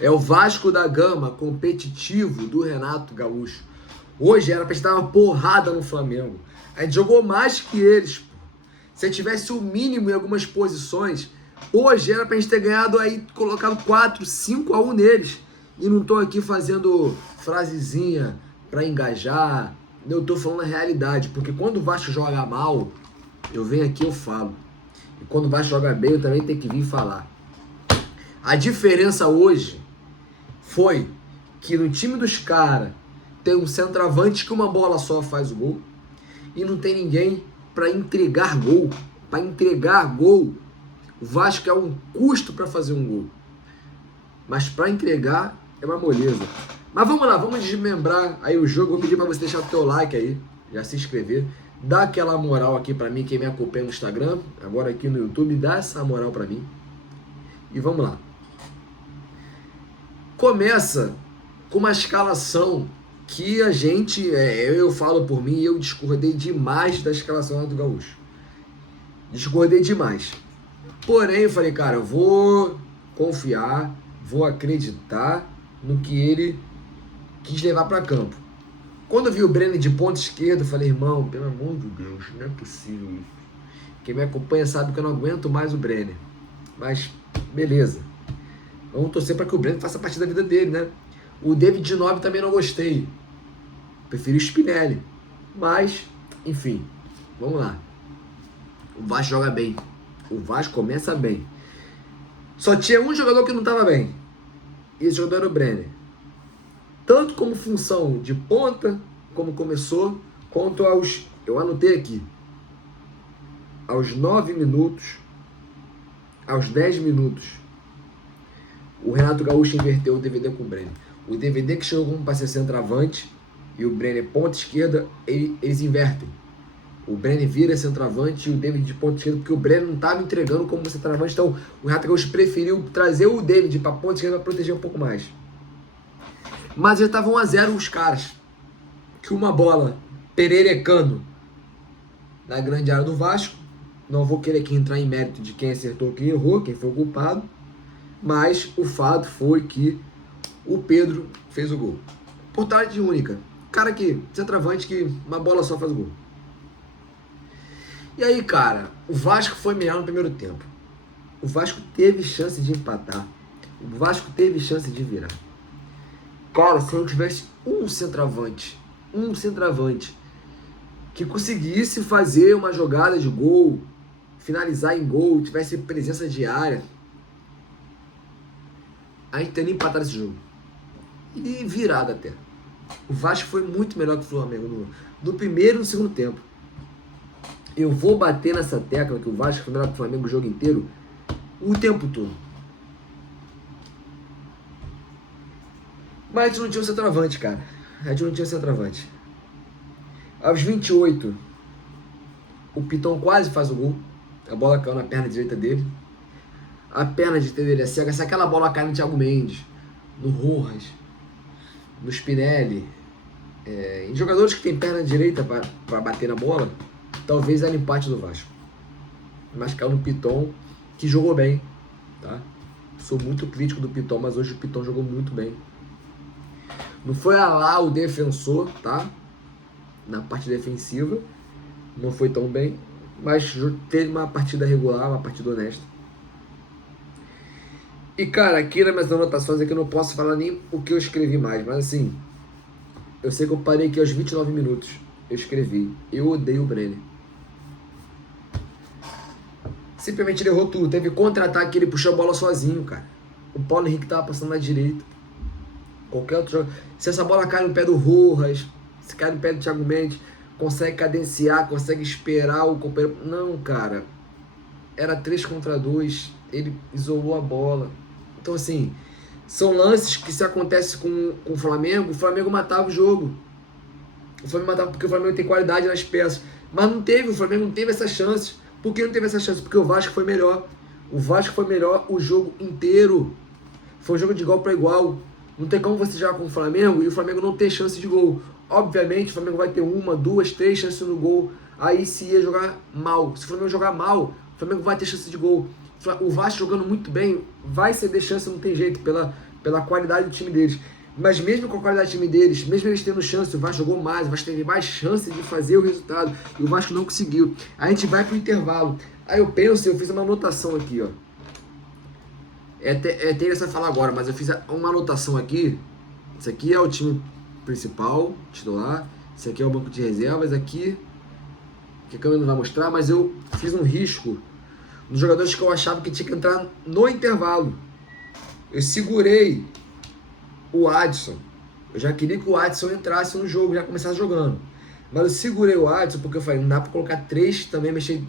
É o Vasco da Gama competitivo do Renato Gaúcho. Hoje era pra gente dar uma porrada no Flamengo. A gente jogou mais que eles, pô. Se tivesse o mínimo em algumas posições, hoje era pra gente ter ganhado aí, colocado 4, 5-1 neles. E não tô aqui fazendo frasezinha pra engajar. Eu tô falando a realidade, porque quando o Vasco joga mal, eu venho aqui e eu falo. E quando o Vasco joga bem, eu também tenho que vir falar. A diferença hoje foi que no time dos caras tem um centroavante que uma bola só faz o gol e não tem ninguém para entregar gol. Para entregar gol, o Vasco é um custo para fazer um gol, mas para entregar é uma moleza. Mas vamos lá, vamos desmembrar aí o jogo. Vou pedir para você deixar o teu like aí, já se inscrever, dá aquela moral aqui para mim, quem me acompanha no Instagram, agora aqui no YouTube, dá essa moral para mim. E vamos lá. Começa com uma escalação que a gente, eu falo por mim, eu discordei demais da escalação do Gaúcho. Discordei demais. Porém, eu falei, cara, eu vou confiar, vou acreditar no que ele quis levar para campo. Quando eu vi o Brenner de ponta esquerda, eu falei, irmão, pelo amor de Deus, não é possível isso. Quem me acompanha sabe que eu não aguento mais o Brenner. Mas, beleza. Vamos torcer para que o Brenner faça parte da vida dele, né? O David de Nobre também não gostei. Preferi o Spinelli. Mas, enfim, vamos lá. O Vasco joga bem. O Vasco começa bem. Só tinha um jogador que não estava bem. E esse jogador era o Brenner. Tanto como função de ponta, como começou, quanto aos... Eu anotei aqui. Aos 9 minutos, aos 10 minutos, o Renato Gaúcho inverteu o DVD com o Brenner. O DVD que chegou para ser centroavante e o Brenner ponta esquerda, eles invertem. O Brenner vira centroavante e o David de ponta esquerda, porque o Brenner não estava entregando como centroavante. Então o Renato Gaúcho preferiu trazer o David para ponta esquerda para proteger um pouco mais. Mas já estavam 1-0 os caras. Que uma bola pererecando na grande área do Vasco. Não vou querer aqui entrar em mérito de quem acertou, quem errou, quem foi o culpado. Mas o fato foi que o Pedro fez o gol. Oportunidade única. Cara que, centroavante, que uma bola só faz o gol. E aí, cara, o Vasco foi melhor no primeiro tempo. O Vasco teve chance de empatar. O Vasco teve chance de virar. Cara, se não tivesse um centroavante que conseguisse fazer uma jogada de gol, finalizar em gol, tivesse presença de área, a gente teria empatado esse jogo. E virado até. O Vasco foi muito melhor que o Flamengo no primeiro e no segundo tempo. Eu vou bater nessa tecla que o Vasco foi melhor que o Flamengo o jogo inteiro, o tempo todo. Mas a gente não tinha um centroavante, cara. A gente não tinha um centroavante. Aos 28, o Piton quase faz o gol. A bola caiu na perna direita dele. A perna direita dele é cega. Se aquela bola cai no Thiago Mendes, no Rojas, no Spinelli, em jogadores que têm perna direita para bater na bola, talvez era empate do Vasco. Mas caiu no Piton, que jogou bem, tá? Sou muito crítico do Piton, mas hoje o Piton jogou muito bem. Não foi lá o defensor, tá? Na parte defensiva, não foi tão bem, mas teve uma partida regular, uma partida honesta. E cara, aqui nas minhas anotações aqui eu não posso falar nem o que eu escrevi mais, mas assim, eu sei que eu parei aqui aos 29 minutos, eu escrevi, eu odeio o Brenner. Simplesmente ele errou tudo, teve contra-ataque, ele puxou a bola sozinho, cara. O Paulo Henrique tava passando na direita. Qualquer outro jogo. Se essa bola cai no pé do Rojas, se cai no pé do Thiago Mendes, consegue cadenciar, consegue esperar o companheiro. Não, cara. Era 3 contra 2, ele isolou a bola. Então, assim, são lances que se acontece com o Flamengo matava o jogo. O Flamengo matava porque o Flamengo tem qualidade nas peças. Mas não teve, o Flamengo não teve essas chances. Por que não teve essa chance? Porque o Vasco foi melhor. O Vasco foi melhor o jogo inteiro. Foi um jogo de igual para igual. Não tem como você jogar com o Flamengo e o Flamengo não ter chance de gol. Obviamente o Flamengo vai ter 1, 2, 3 chances no gol. Aí se ia jogar mal. Se o Flamengo jogar mal, o Flamengo vai ter chance de gol. O Vasco jogando muito bem, vai ceder chance, não tem jeito. pela qualidade do time deles. Mas mesmo com a qualidade do time deles, mesmo eles tendo chance, o Vasco jogou mais, o Vasco teve mais chance de fazer o resultado, e o Vasco não conseguiu. A gente vai pro intervalo. Aí eu fiz uma anotação aqui, ó. É interessante falar agora, mas eu fiz uma anotação aqui. Esse aqui é o time principal, titular. Esse aqui é o banco de reservas. Aqui, que a câmera não vai mostrar, mas eu fiz um risco nos jogadores que eu achava que tinha que entrar no intervalo. Eu segurei o Adson. Eu já queria que o Adson entrasse no jogo, já começasse jogando. Mas eu segurei o Adson porque eu falei, não dá pra colocar 3 também, mexer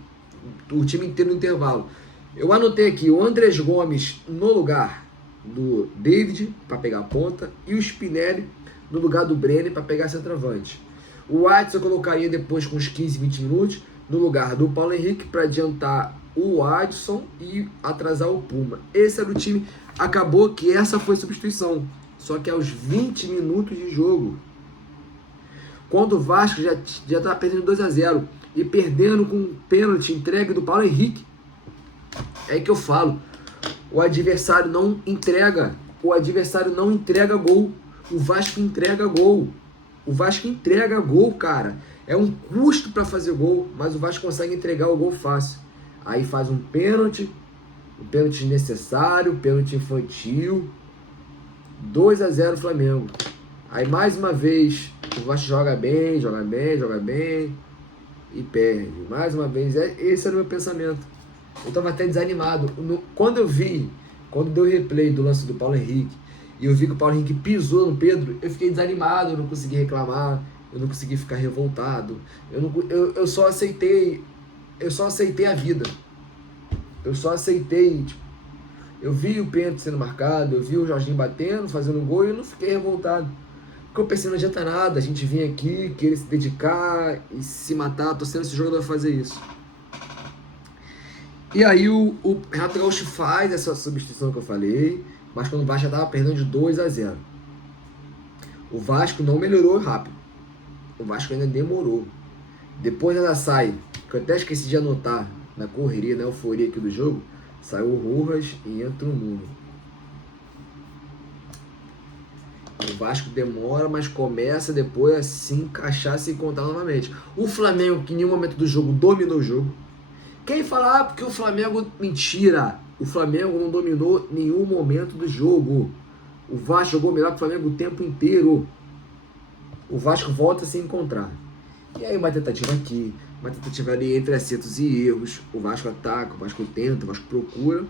o time inteiro no intervalo. Eu anotei aqui o Andrés Gomes no lugar do David para pegar a ponta e o Spinelli no lugar do Brenner para pegar a centroavante. O Adson eu colocaria depois com uns 15, 20 minutos no lugar do Paulo Henrique para adiantar o Adson e atrasar o Puma. Esse era o time. Acabou que essa foi a substituição. Só que aos 20 minutos de jogo, quando o Vasco já estava perdendo 2-0 e perdendo com um pênalti entregue do Paulo Henrique, é aí que eu falo, o adversário não entrega gol, o Vasco entrega gol. O Vasco entrega gol, cara. É um custo para fazer gol, mas o Vasco consegue entregar o gol fácil. Aí faz um pênalti desnecessário, pênalti infantil, 2-0 Flamengo. Aí mais uma vez o Vasco joga bem e perde. Mais uma vez, esse era o meu pensamento. Eu tava até desanimado. Quando deu o replay do lance do Paulo Henrique, e eu vi que o Paulo Henrique pisou no Pedro, eu fiquei desanimado, eu não consegui reclamar, eu não consegui ficar revoltado. Eu só aceitei a vida. Eu só aceitei, tipo, eu vi o pênalti sendo marcado, eu vi o Jorginho batendo, fazendo um gol, e eu não fiquei revoltado. Porque eu pensei, não adianta nada, a gente vir aqui, querer se dedicar e se matar, tô sendo esse jogador fazer isso. E aí o Renato Gaúcho faz essa substituição que eu falei, mas quando o Vasco já estava perdendo de 2-0. O Vasco não melhorou rápido. O Vasco ainda demorou. Depois ela sai, que eu até esqueci de anotar, na correria, na euforia aqui do jogo, saiu o Rojas e entra o Nuno. O Vasco demora, mas começa depois a se encaixar, se encontrar novamente. O Flamengo, que em nenhum momento do jogo dominou o jogo. Quem fala, porque o Flamengo... Mentira! O Flamengo não dominou nenhum momento do jogo. O Vasco jogou melhor que o Flamengo o tempo inteiro. O Vasco volta a se encontrar. E aí uma tentativa aqui, uma tentativa ali entre acertos e erros. O Vasco ataca, o Vasco tenta, o Vasco procura.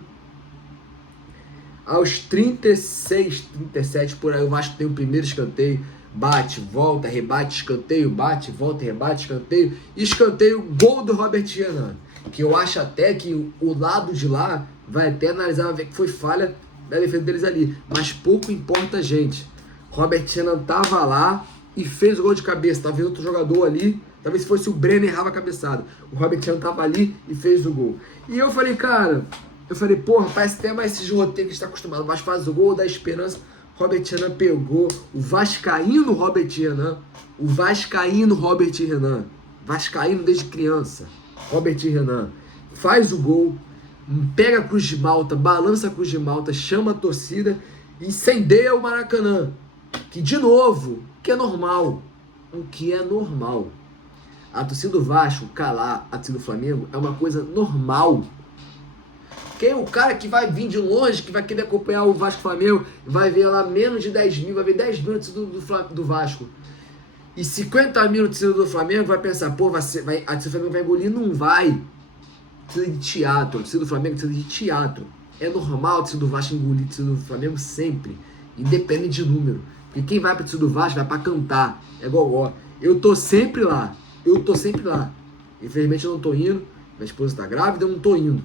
Aos 36, 37, por aí, o Vasco tem o primeiro escanteio. Bate, volta, rebate, escanteio, bate, volta, rebate, escanteio. Escanteio, gol do Robert Renan. Que eu acho até que o lado de lá vai até analisar, vai ver que foi falha da defesa deles ali. Mas pouco importa a gente. Robert Renan tava lá e fez o gol de cabeça. Tava vendo outro jogador ali. Talvez se fosse o Brenner, errava a cabeçada. O Robert Renan tava ali e fez o gol. E eu falei, cara... porra, parece até mais esses roteiros que a gente tá acostumado. Mas faz o gol, dá esperança. Robert Renan pegou. O vascaíno Robert Renan. O vascaíno Robert Renan. Vascaíno desde criança. Robert Renan faz o gol, pega a Cruz de Malta, balança a Cruz de Malta, chama a torcida, incendeia o Maracanã. Que, de novo, que é normal. O que é normal. A torcida do Vasco calar a torcida do Flamengo é uma coisa normal. Quem é o cara que vai vir de longe, que vai querer acompanhar o Vasco Flamengo, vai ver lá menos de 10 mil, vai ver 10 mil do Vasco. E 50 mil no torcida do Flamengo vai pensar, pô, a torcida do Flamengo vai engolir? Não vai. Torcida de teatro. A torcida do Flamengo é torcida de teatro. É normal a torcida do Vasco engolir a torcida do Flamengo sempre. Independente de número. Porque quem vai pra torcida do Vasco vai pra cantar. É gogó. Eu tô sempre lá. Infelizmente eu não tô indo. Minha esposa tá grávida, eu não tô indo.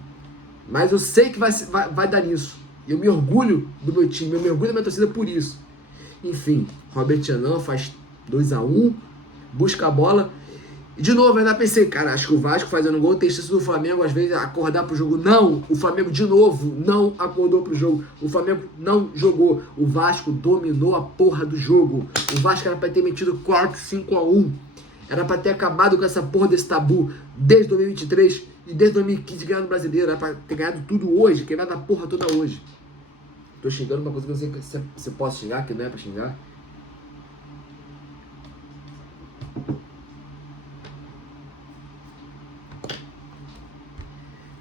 Mas eu sei que vai dar nisso. Eu me orgulho do meu time. Eu me orgulho da minha torcida por isso. Enfim, Robert Renan faz 2-1, busca a bola. E de novo, ainda pensei, cara, acho que o Vasco fazendo gol tem chance do Flamengo, às vezes, acordar pro jogo. Não, o Flamengo de novo não acordou pro jogo. O Flamengo não jogou. O Vasco dominou a porra do jogo. O Vasco era pra ter metido 4-5-1. Era pra ter acabado com essa porra desse tabu desde 2023 e desde 2015 ganhando o Brasileiro. Era pra ter ganhado tudo hoje, ganhado a porra toda hoje. Tô xingando uma coisa que eu não sei se eu posso xingar, que não é pra xingar.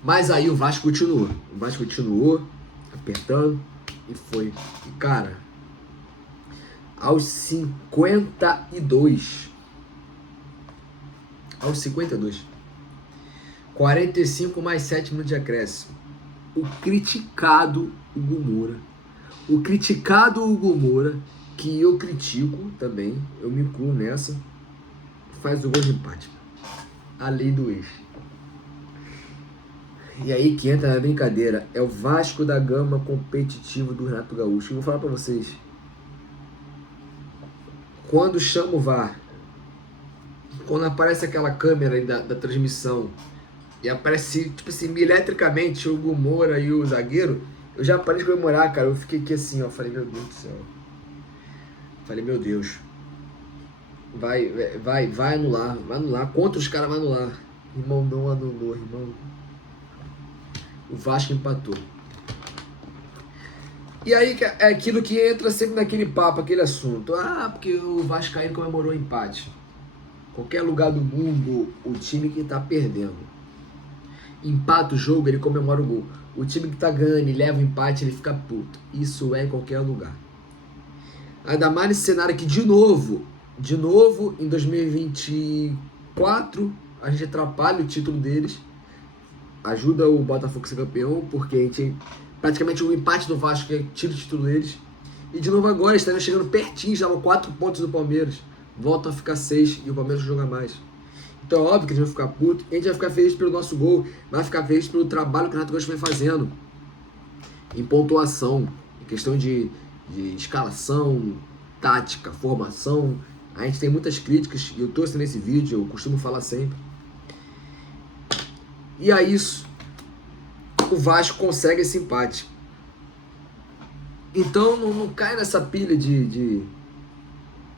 Mas aí o Vasco continuou. O Vasco continuou apertando e foi. E cara, aos 52, 45 mais 7 minutos de acréscimo, o criticado Hugo Moura, que eu critico também, eu me incluo nessa, faz o gol de empate. A lei do ex. E aí que entra na brincadeira, é o Vasco da Gama competitivo do Renato Gaúcho. Eu vou falar pra vocês, quando chama o VAR, quando aparece aquela câmera aí da transmissão, e aparece, tipo assim, milimetricamente o Hugo Moura e o zagueiro, eu já parei de comemorar, cara. Eu fiquei aqui assim, ó, falei, meu Deus do céu. Falei, meu Deus. Vai anular. Contra os caras vai anular. Irmão, não anulou, irmão. O Vasco empatou. E aí é aquilo que entra sempre naquele papo, aquele assunto. Ah, porque o Vascaíno comemorou o empate. Qualquer lugar do mundo, o time que tá perdendo empata o jogo, ele comemora o gol. O time que tá ganhando e leva o empate, ele fica puto. Isso é em qualquer lugar. Ainda mais nesse cenário que, de novo, em 2024, a gente atrapalha o título deles, ajuda o Botafogo a ser campeão, porque a gente, praticamente o empate do Vasco tira o título deles. E de novo agora, eles estão chegando pertinho, já 4 pontos do Palmeiras. Voltam a ficar 6 e o Palmeiras joga mais. Então é óbvio que eles vão ficar putos. A gente vai ficar feliz pelo nosso gol, vai ficar feliz pelo trabalho que o Renato Gaúcho vem fazendo em pontuação, em questão de escalação, tática, formação. A gente tem muitas críticas e eu torço nesse vídeo, eu costumo falar sempre. E é isso. O Vasco consegue esse empate. Então não cai nessa pilha de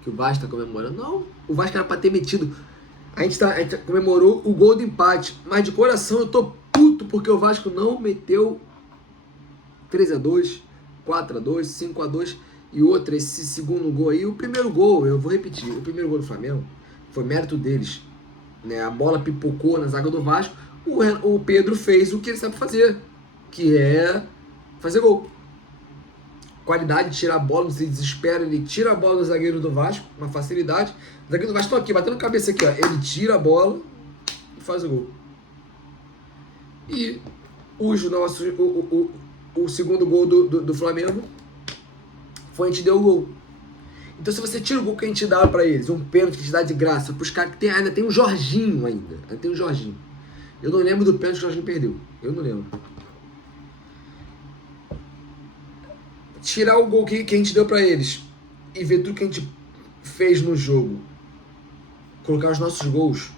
que o Vasco está comemorando. Não, o Vasco era para ter metido. A gente comemorou o gol do empate, mas de coração eu tô puto porque o Vasco não meteu 3-2, 4-2, 5-2 e outra, esse segundo gol aí. O primeiro gol, eu vou repetir, o primeiro gol do Flamengo foi mérito deles, né? A bola pipocou na zaga do Vasco, o Pedro fez o que ele sabe fazer, que é fazer gol. Qualidade de tirar a bola, não se desespera, ele tira a bola do zagueiro do Vasco, uma facilidade. O zagueiro do Vasco tá aqui, batendo cabeça aqui, ó. Ele tira a bola e faz o gol. E o segundo gol do Flamengo foi a gente deu o gol. Então se você tira o gol que a gente dá pra eles, um pênalti que a gente dá de graça, pros caras que ainda tem um Jorginho ainda. Tem um Jorginho. Eu não lembro do pênalti que o Jorginho perdeu. Eu não lembro. Tirar o gol que a gente deu pra eles e ver tudo que a gente fez no jogo, colocar os nossos gols,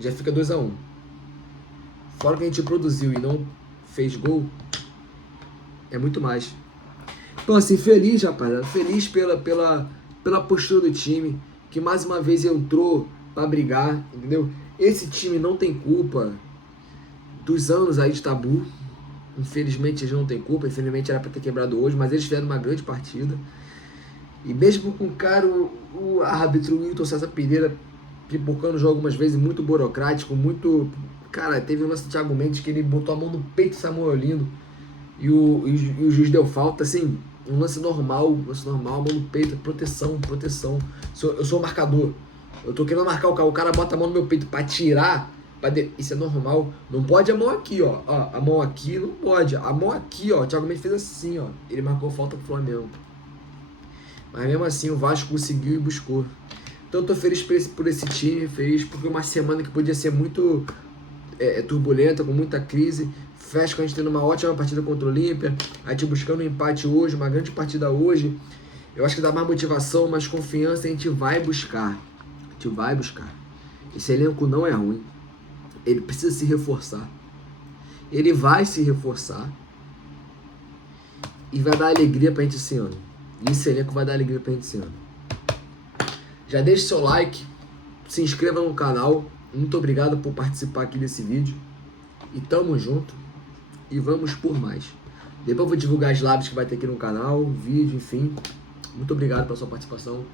já fica 2-1. Fora que a gente produziu e não fez gol, é muito mais. Então assim, feliz, rapaziada, feliz pela postura do time, que mais uma vez entrou pra brigar, entendeu? Esse time não tem culpa dos anos aí de tabu. Infelizmente eles não têm culpa, infelizmente era para ter quebrado hoje, mas eles fizeram uma grande partida. E mesmo com o cara, o árbitro Wilton César Pereira pipocando o jogo algumas vezes, muito burocrático, muito... Cara, teve um lance do Thiago Mendes que ele botou a mão no peito do Samuel Lino e o juiz deu falta, assim, um lance normal, a mão no peito, proteção. Eu sou o marcador, eu tô querendo marcar o cara bota a mão no meu peito para tirar. Isso é normal. Não pode a mão aqui, ó. A mão aqui não pode. A mão aqui, ó. O Thiago Mendes fez assim, ó. Ele marcou falta pro Flamengo. Mas mesmo assim o Vasco conseguiu e buscou. Então eu tô feliz por esse time. Feliz porque uma semana que podia ser muito turbulenta, com muita crise. Fecha com a gente tendo uma ótima partida contra o Olímpia. A gente buscando um empate hoje, uma grande partida hoje. Eu acho que dá mais motivação, mais confiança. A gente vai buscar. Esse elenco não é ruim. Ele precisa se reforçar. Ele vai se reforçar. E vai dar alegria pra gente esse ano. E esse elenco vai dar alegria pra gente esse ano. Já deixe seu like. Se inscreva no canal. Muito obrigado por participar aqui desse vídeo. E tamo junto. E vamos por mais. Depois eu vou divulgar as lives que vai ter aqui no canal, vídeo, enfim. Muito obrigado pela sua participação.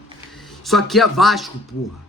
Isso aqui é Vasco, porra.